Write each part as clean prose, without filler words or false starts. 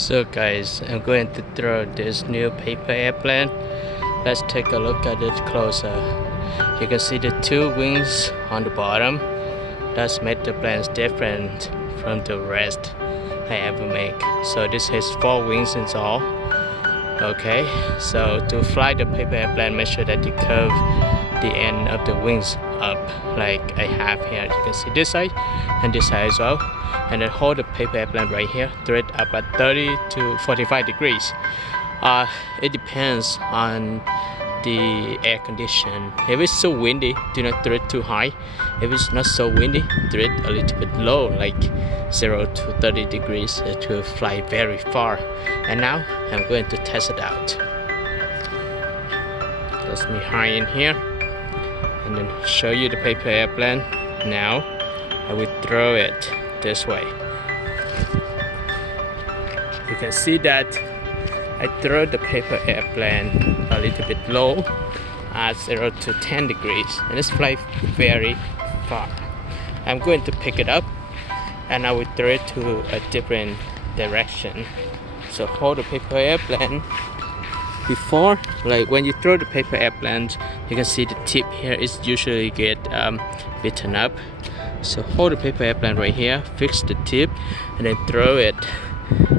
So guys, I'm going to throw this new paper airplane. Let's take a look at it closer. You can see the two wings on the bottom. That's made the planes different from the rest I ever make. So this has 4 wings in all. Okay, so to fly the paper airplane, make sure that you curve the end of the wings up like I have here. You can see this side and this side as well. And then hold the paper airplane right here, throw it up at 30 to 45 degrees. It depends on the air condition. If it's so windy, do not throw it too high. If it's not so windy, throw it a little bit low, like 0 to 30 degrees. It will fly very far. And now I'm going to test it out. Let's me high in here and then show you the paper airplane. Now I will throw it this way. You can see that I throw the paper airplane a little bit low at 0 to 10 degrees and it's fly very far. I'm going to pick it up and I will throw it to a different direction. So hold the paper airplane. Before, like when you throw the paper airplane, you can see the tip here is usually get bitten up. So hold the paper airplane right here, fix the tip, and then throw it.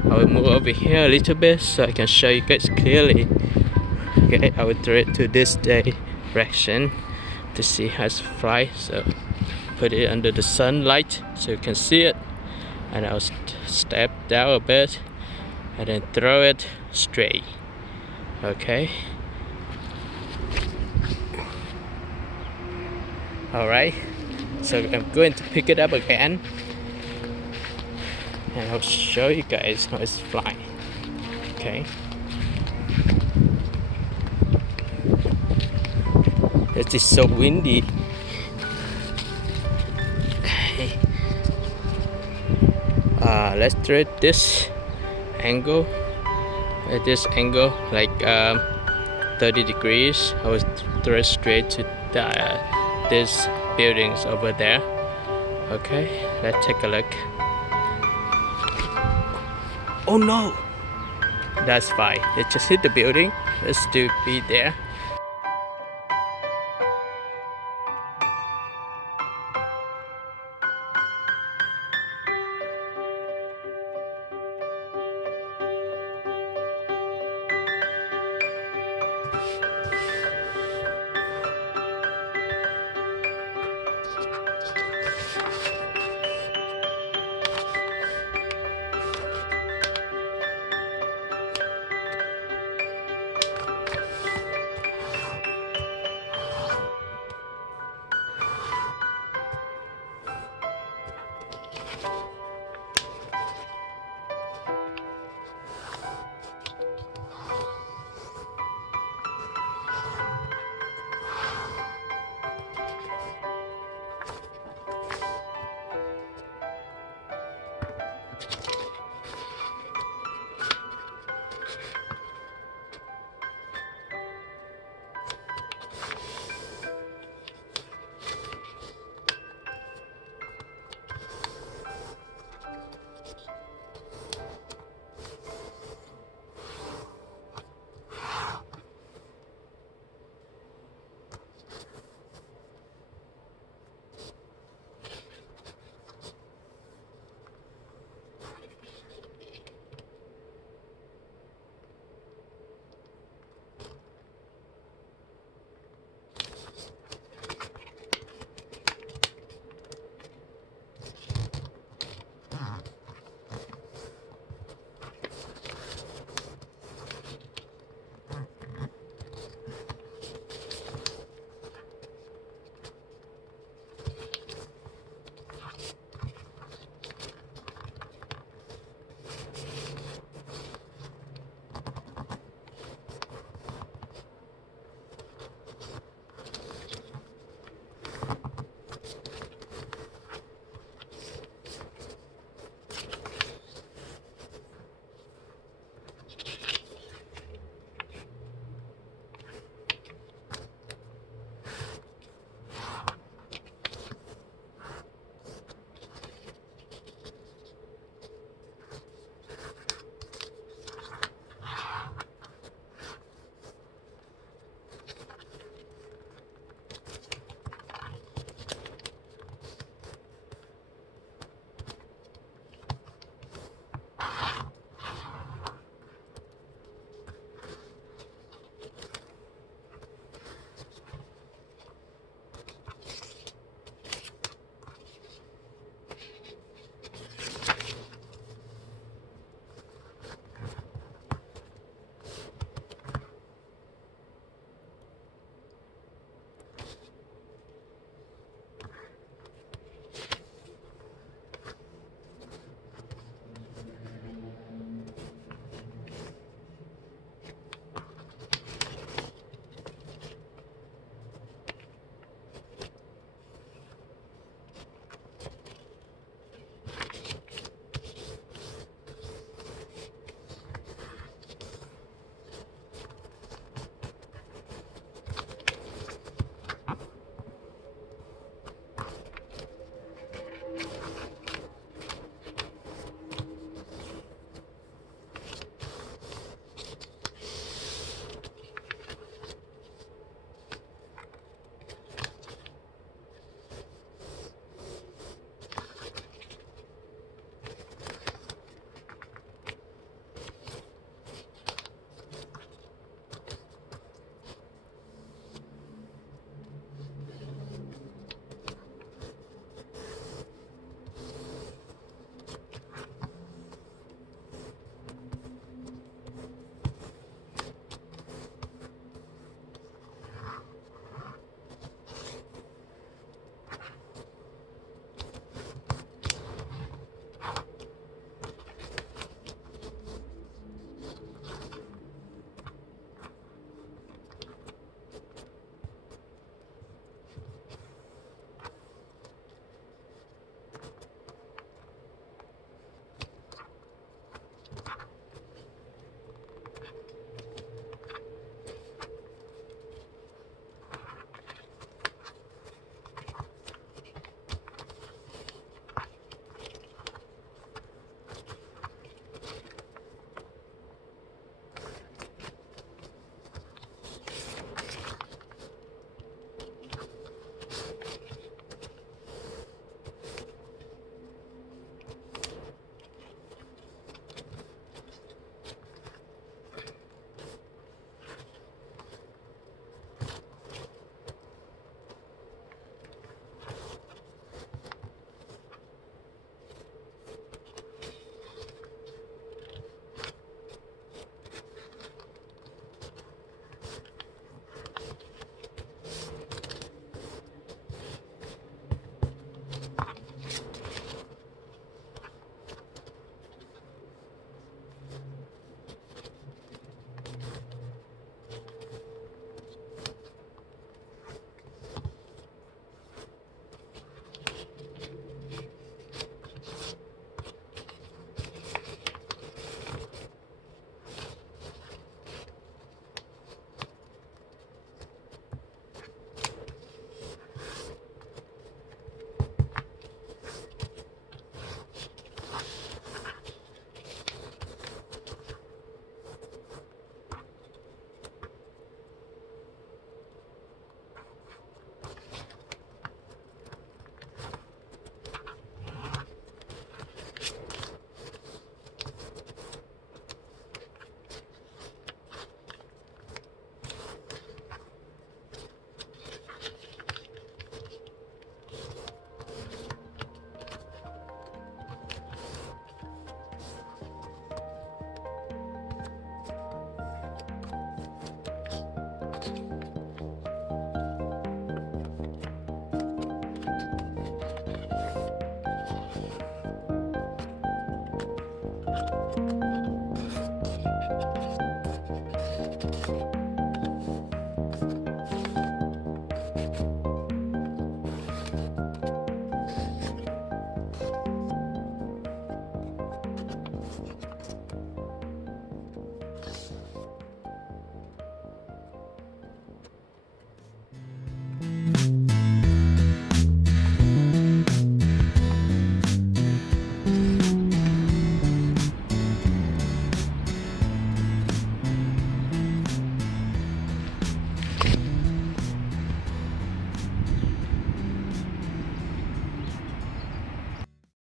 I will move over here a little bit so I can show you guys clearly. Okay, I will throw it to this direction to see how it flies. So put it under the sunlight so you can see it, and I'll step down a bit and then throw it straight. Okay. Alright. So I'm going to pick it up again and I'll show you guys how it's flying. Okay. It is so windy. Okay. Let's throw it this angle. At this angle, like 30 degrees. I will throw it straight to this buildings over there. Okay, let's take a look. Oh no, that's fine. It just hit the building. Let's still be there.